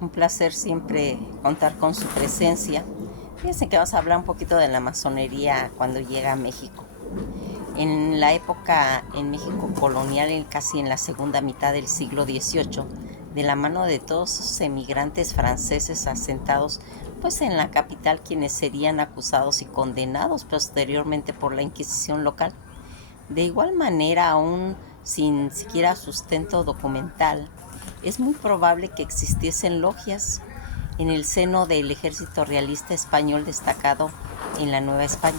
Un placer siempre contar con su presencia. Fíjense que vamos a hablar un poquito de la masonería cuando llega a México. En la época en México colonial, casi en la segunda mitad del siglo XVIII, de la mano de todos esos emigrantes franceses asentados pues en la capital, quienes serían acusados y condenados posteriormente por la Inquisición local. De igual manera, aún sin siquiera sustento documental, es muy probable que existiesen logias en el seno del ejército realista español destacado en la Nueva España.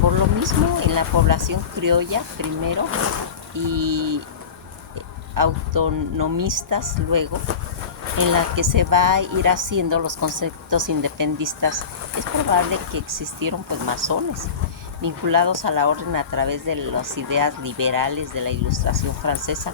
Por lo mismo, en la población criolla primero y autonomistas luego, en la que se va a ir haciendo los conceptos independistas, es probable que existieron pues masones vinculados a la orden a través de las ideas liberales de la Ilustración francesa,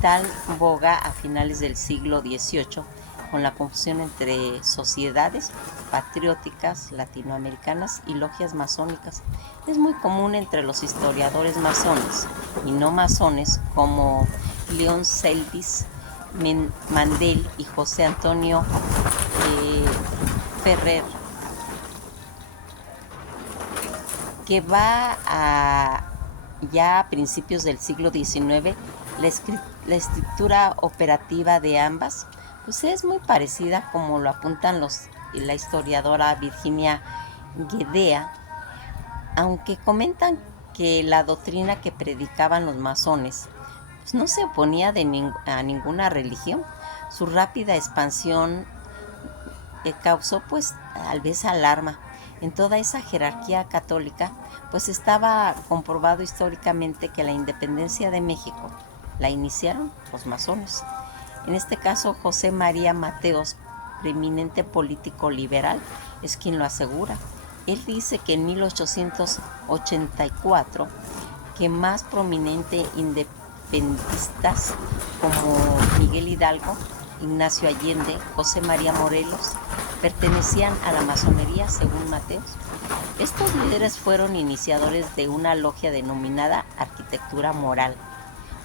tal boga a finales del siglo XVIII, con la confusión entre sociedades patrióticas latinoamericanas y logias masónicas. Es muy común entre los historiadores masones y no masones como León Selvis, Mandel y José Antonio Ferrer, que va a ya a principios del siglo XIX, la escritura operativa de ambas pues es muy parecida, como lo apuntan la historiadora Virginia Guedea, aunque comentan que la doctrina que predicaban los masones pues no se oponía a ninguna religión. Su rápida expansión causó pues tal vez alarma en toda esa jerarquía católica, pues estaba comprobado históricamente que la independencia de México la iniciaron los masones. En este caso, José María Mateos, preeminente político liberal, es quien lo asegura. Él dice que en 1884, que más prominente independistas como Miguel Hidalgo, Ignacio Allende, José María Morelos, pertenecían a la masonería, según Mateos. Estos líderes fueron iniciadores de una logia denominada Arquitectura Moral,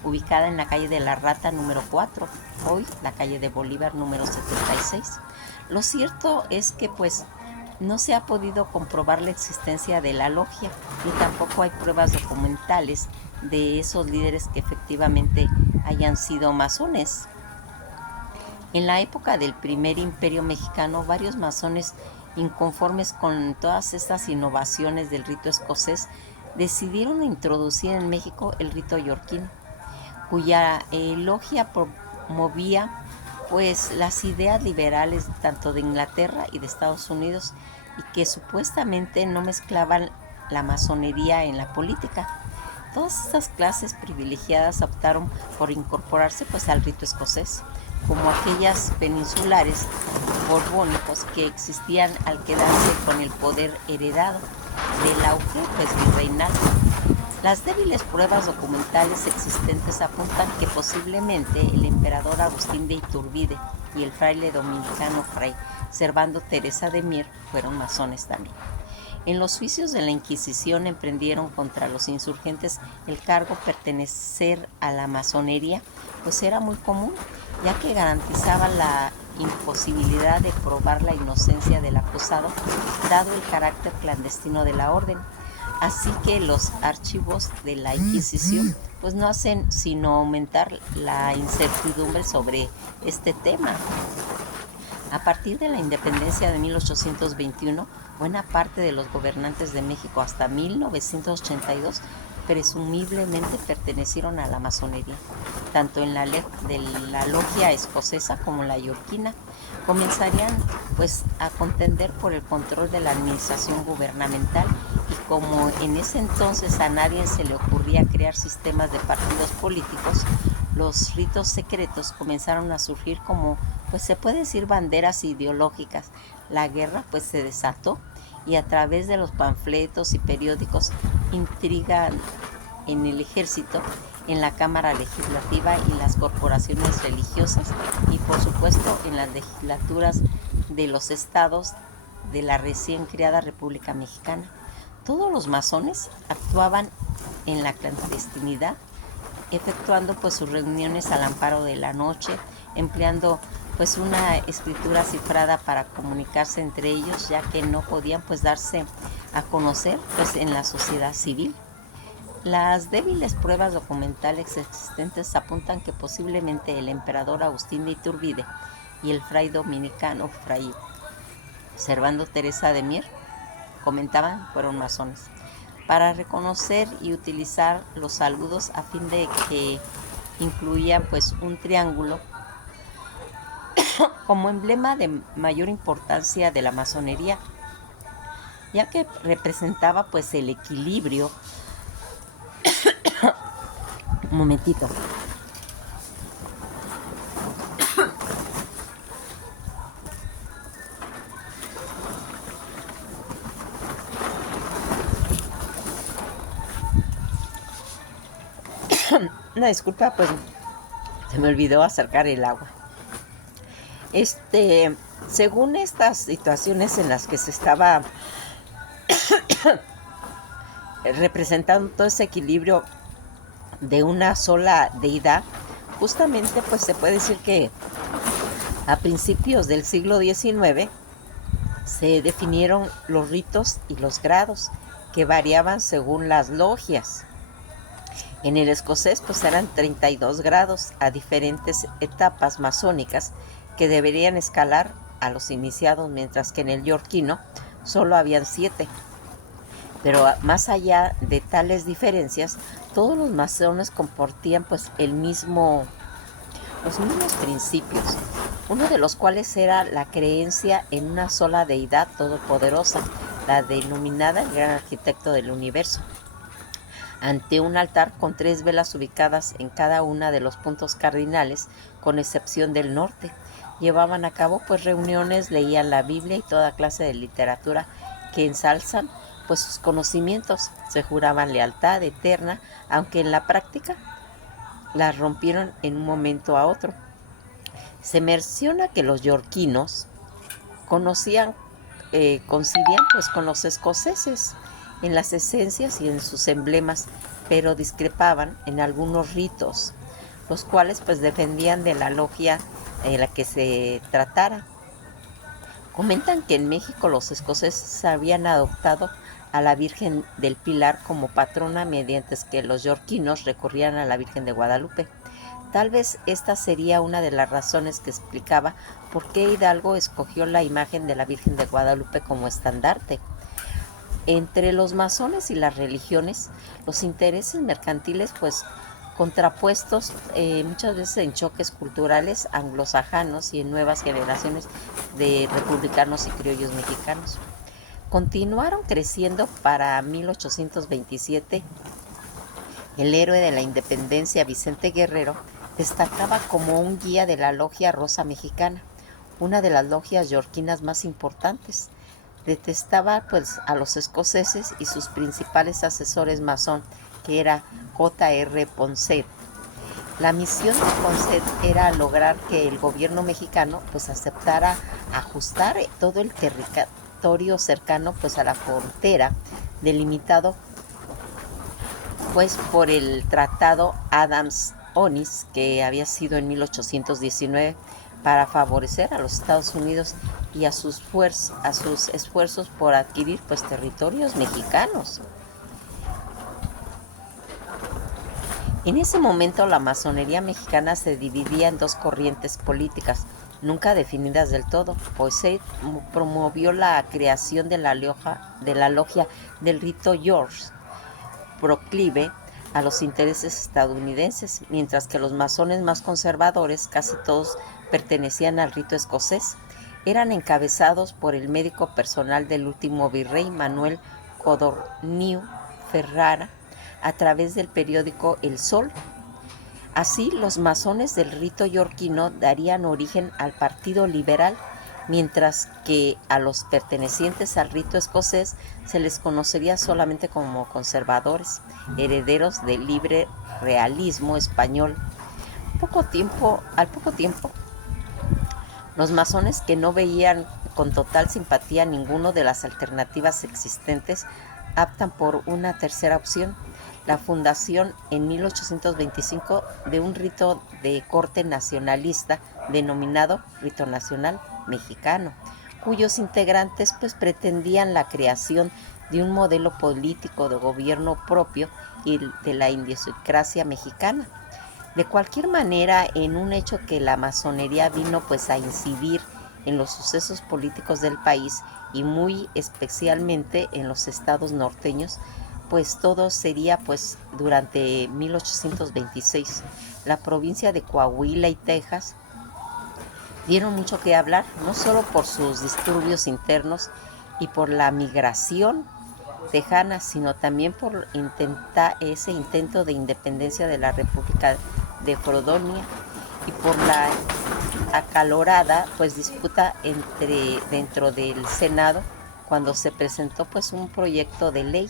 ubicada en la calle de la Rata número 4, hoy la calle de Bolívar número 76. Lo cierto es que pues no se ha podido comprobar la existencia de la logia, ni tampoco hay pruebas documentales de esos líderes que efectivamente hayan sido masones. En la época del primer imperio mexicano, varios masones, inconformes con todas estas innovaciones del rito escocés, decidieron introducir en México el rito yorquino, cuya logia promovía pues las ideas liberales tanto de Inglaterra y de Estados Unidos, y que supuestamente no mezclaban la masonería en la política. Todas estas clases privilegiadas optaron por incorporarse pues al rito escocés, como aquellas peninsulares borbónicos que existían al quedarse con el poder heredado del auge pues virreinal. Las débiles pruebas documentales existentes apuntan que posiblemente el emperador Agustín de Iturbide y el fraile dominicano Fray Servando Teresa de Mier fueron masones también. En los juicios de la Inquisición emprendieron contra los insurgentes el cargo pertenecer a la masonería, pues era muy común, ya que garantizaba la imposibilidad de probar la inocencia del acusado, dado el carácter clandestino de la orden. Así que los archivos de la Inquisición pues no hacen sino aumentar la incertidumbre sobre este tema. A partir de la independencia de 1821, buena parte de los gobernantes de México hasta 1982 presumiblemente pertenecieron a la masonería, tanto en de la logia escocesa como la yorquina. Comenzarían pues a contender por el control de la administración gubernamental, y como en ese entonces a nadie se le ocurría crear sistemas de partidos políticos, los ritos secretos comenzaron a surgir como, pues se puede decir, banderas ideológicas. La guerra pues se desató, y a través de los panfletos y periódicos intrigan en el ejército, en la Cámara Legislativa y las corporaciones religiosas, y por supuesto en las legislaturas de los estados de la recién creada República Mexicana. Todos los masones actuaban en la clandestinidad, efectuando pues sus reuniones al amparo de la noche, empleando pues una escritura cifrada para comunicarse entre ellos, ya que no podían pues darse a conocer pues en la sociedad civil. Las débiles pruebas documentales existentes apuntan que posiblemente el emperador Agustín de Iturbide y el fray dominicano fray Servando Teresa de Mier, comentaban, fueron masones, para reconocer y utilizar los saludos a fin de que incluían pues un triángulo como emblema de mayor importancia de la masonería, ya que representaba pues el equilibrio. Un momentito. Una disculpa, pues se me olvidó acercar el agua. Según estas situaciones en las que se estaba representando todo ese equilibrio de una sola deidad, justamente pues se puede decir que a principios del siglo XIX se definieron los ritos y los grados que variaban según las logias. En el escocés pues eran 32 grados a diferentes etapas masónicas que deberían escalar a los iniciados, mientras que en el yorquino solo habían 7. Pero más allá de tales diferencias, todos los masones compartían pues los mismos principios, uno de los cuales era la creencia en una sola deidad todopoderosa, la denominada el gran arquitecto del universo, ante un altar con 3 velas ubicadas en cada uno de los puntos cardinales, con excepción del norte. Llevaban a cabo pues reuniones, leían la Biblia y toda clase de literatura que ensalzan pues sus conocimientos, se juraban lealtad eterna, aunque en la práctica las rompieron en un momento a otro. Se menciona que los yorquinos coincidían pues con los escoceses en las esencias y en sus emblemas, pero discrepaban en algunos ritos, los cuales pues dependían de la logia en la que se tratara. Comentan que en México los escoceses habían adoptado a la Virgen del Pilar como patrona, mientras que los yorquinos recurrían a la Virgen de Guadalupe. Tal vez esta sería una de las razones que explicaba por qué Hidalgo escogió la imagen de la Virgen de Guadalupe como estandarte. Entre los masones y las religiones, los intereses mercantiles pues contrapuestos muchas veces en choques culturales anglosajanos y en nuevas generaciones de republicanos y criollos mexicanos. Continuaron creciendo. Para 1827, el héroe de la independencia Vicente Guerrero destacaba como un guía de la logia Rosa Mexicana, una de las logias yorquinas más importantes. Detestaba pues a los escoceses y sus principales asesores masón, que era J.R. Poncet. La misión de Poncet era lograr que el gobierno mexicano pues aceptara ajustar todo el territorio cercano pues a la frontera, delimitado pues por el tratado Adams-Onis, que había sido en 1819, para favorecer a los Estados Unidos y a sus esfuerzos por adquirir pues territorios mexicanos. En ese momento la masonería mexicana se dividía en dos corrientes políticas, nunca definidas del todo. Poncet promovió la creación de la logia del rito George, proclive a los intereses estadounidenses, mientras que los masones más conservadores, casi todos pertenecían al rito escocés, eran encabezados por el médico personal del último virrey Manuel Codorniu Ferrara, a través del periódico El Sol. Así, los masones del rito yorquino darían origen al Partido Liberal, mientras que a los pertenecientes al rito escocés se les conocería solamente como conservadores, herederos del libre realismo español. Al poco tiempo, los masones, que no veían con total simpatía ninguno de las alternativas existentes, optan por una tercera opción: la fundación en 1825 de un rito de corte nacionalista denominado Rito Nacional Mexicano, cuyos integrantes pues pretendían la creación de un modelo político de gobierno propio y de la idiosincrasia mexicana. De cualquier manera, en un hecho que la masonería vino pues a incidir en los sucesos políticos del país y muy especialmente en los estados norteños, pues todo sería pues durante 1826. La provincia de Coahuila y Texas dieron mucho que hablar, no solo por sus disturbios internos y por la migración tejana, sino también por ese intento de independencia de la República de Fredonia y por la acalorada pues disputa dentro del Senado cuando se presentó pues un proyecto de ley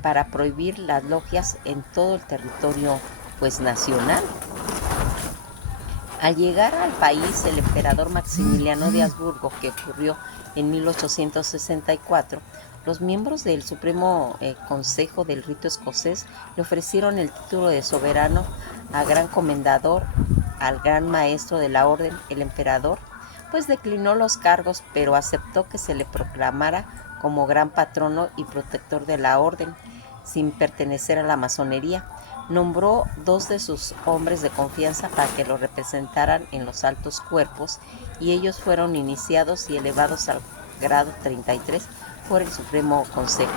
para prohibir las logias en todo el territorio pues nacional. Al llegar al país, el emperador Maximiliano de Habsburgo, que ocurrió en 1864, los miembros del Supremo Consejo del Rito Escocés le ofrecieron el título de soberano a gran comendador, al gran maestro de la orden. El emperador pues declinó los cargos, pero aceptó que se le proclamara como gran patrono y protector de la orden, sin pertenecer a la masonería. Nombró 2 de sus hombres de confianza para que lo representaran en los altos cuerpos y ellos fueron iniciados y elevados al grado 33 por el Supremo Consejo.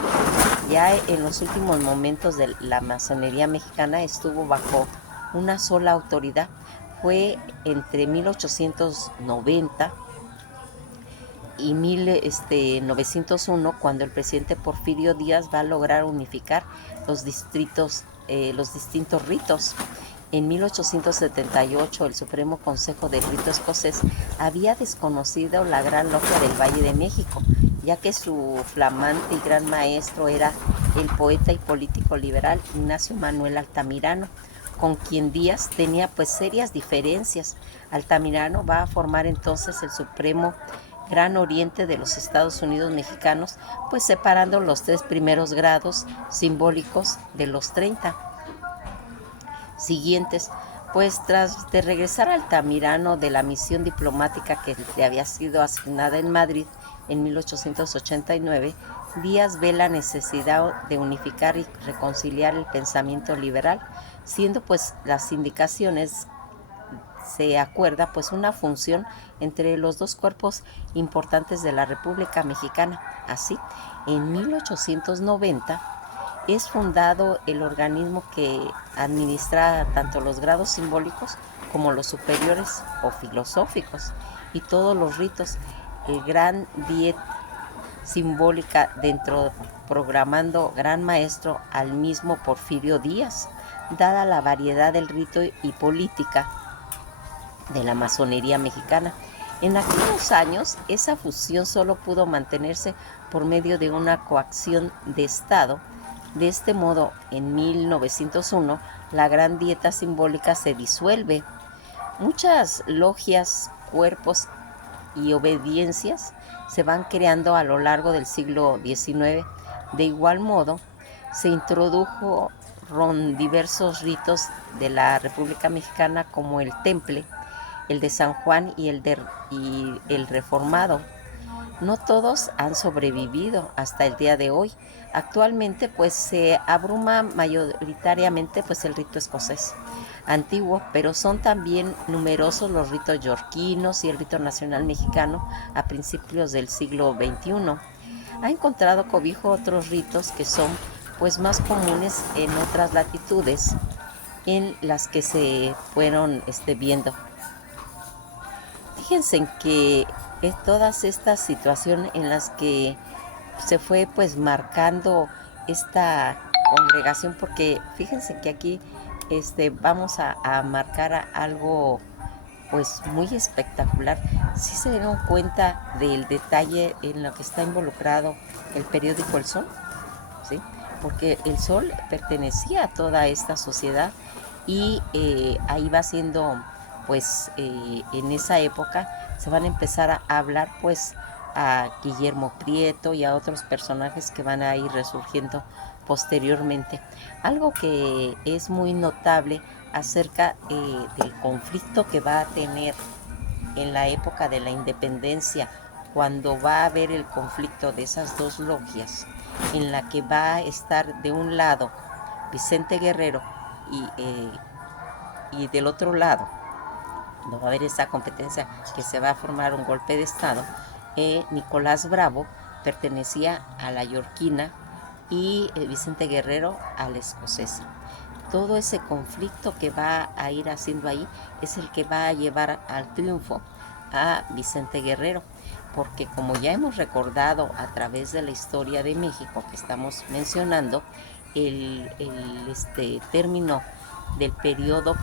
Ya en los últimos momentos de la masonería mexicana estuvo bajo una sola autoridad. Fue entre 1890 y 1901 cuando el presidente Porfirio Díaz va a lograr unificar los distintos ritos. En 1878 el Supremo Consejo del Rito Escocés había desconocido la Gran Logia del Valle de México, ya que su flamante y gran maestro era el poeta y político liberal Ignacio Manuel Altamirano, con quien Díaz tenía pues serias diferencias. Altamirano va a formar entonces el Supremo Gran Oriente de los Estados Unidos mexicanos, pues separando los 3 primeros grados simbólicos de los 30 siguientes. Pues tras de regresar a Altamirano de la misión diplomática que le había sido asignada en Madrid en 1889, Díaz ve la necesidad de unificar y reconciliar el pensamiento liberal, siendo pues las indicaciones se acuerda pues una función entre los 2 cuerpos importantes de la República Mexicana. Así, en 1890 es fundado el organismo que administra tanto los grados simbólicos como los superiores o filosóficos y todos los ritos. El Gran Diet Simbólica dentro programando gran maestro al mismo Porfirio Díaz, dada la variedad del rito y política de la masonería mexicana. En aquellos años, esa fusión solo pudo mantenerse por medio de una coacción de Estado. De este modo, en 1901, la Gran Dieta Simbólica se disuelve. Muchas logias, cuerpos y obediencias se van creando a lo largo del siglo XIX. De igual modo, se introdujo diversos ritos de la República Mexicana como el Temple, el de San Juan y el Reformado. No todos han sobrevivido hasta el día de hoy. Actualmente pues se abruma mayoritariamente pues el rito escocés antiguo, pero son también numerosos los ritos yorquinos y el rito nacional mexicano a principios del siglo XXI. Ha encontrado cobijo otros ritos que son pues más comunes en otras latitudes en las que se fueron viendo. Fíjense en que todas estas situaciones en las que se fue pues marcando esta congregación, porque fíjense que aquí vamos a marcar algo pues muy espectacular. ¿Sí se dieron cuenta del detalle en lo que está involucrado el periódico El Sol? ¿Sí? Porque El Sol pertenecía a toda esta sociedad y ahí va siendo pues en esa época se van a empezar a hablar pues a Guillermo Prieto y a otros personajes que van a ir resurgiendo posteriormente. Algo que es muy notable acerca del conflicto que va a tener en la época de la independencia, cuando va a haber el conflicto de esas dos logias, en la que va a estar de un lado Vicente Guerrero y del otro lado no va a haber esa competencia, que se va a formar un golpe de Estado. Nicolás Bravo pertenecía a la yorquina y Vicente Guerrero a la escocesa. Todo ese conflicto que va a ir haciendo ahí es el que va a llevar al triunfo a Vicente Guerrero, porque como ya hemos recordado a través de la historia de México que estamos mencionando, el término del periodo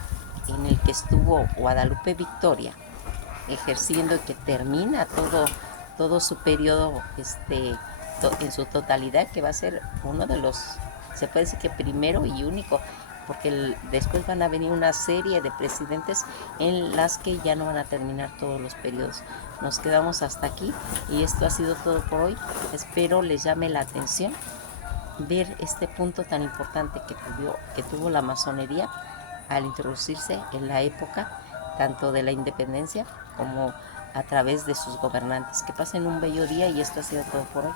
en el que estuvo Guadalupe Victoria ejerciendo y que termina todo su periodo en su totalidad, que va a ser uno de los, se puede decir que primero y único, porque después van a venir una serie de presidentes en las que ya no van a terminar todos los periodos. Nos quedamos hasta aquí y esto ha sido todo por hoy. Espero les llame la atención ver este punto tan importante que tuvo la masonería al introducirse en la época tanto de la independencia como a través de sus gobernantes. Que pasen un bello día y esto ha sido todo por hoy.